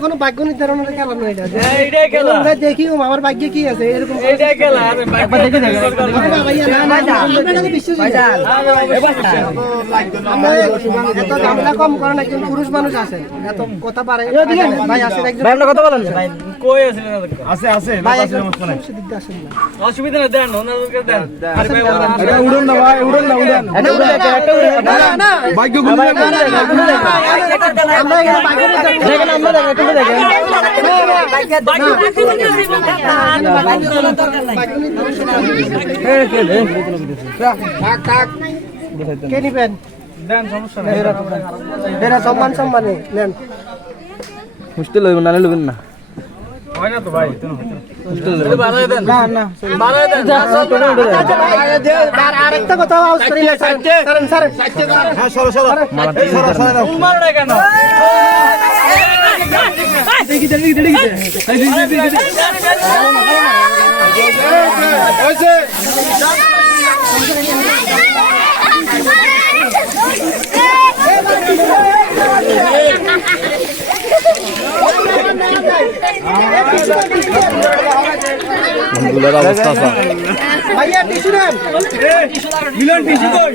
কোনো ভাগ্য নির্ধারণের খেলা নয়, দেখি আমার ভাগ্যে কি আছে এরকম ঝামেলা কম করে না, কিন্তু পুরুষ মানুষ আছে এত কথা পারে ভাই আছে কথা বলেন কই আছে আছে ভাই অসুবিধা না দেন ওনাদেরকে দেন এটা উড়ন না ভাই উড়ন না উড়ন এটা উড়ন একটা উড়ন না ভাগ্য গুলো আমরা এখানে ভাগ্য দেখেন আমরা দেখেন একটু দেখেন কে নিবেন দেন সমস্যা নাই এরা সম্মান সম্মানে নেন মুশকিল হইব না লবেন না হয় না তো ভাই বাড়ায় দেন না না বাড়ায় দেন আরেকটা কথা আউট করি না স্যার স্যার হ্যাঁ সরো সরো সরো উমার না কেন দেখি দেখি দেখি ওইছে গুলার অবস্থা আছে ভাইয়া টিস্যু দেন মিলন টিস্যু কই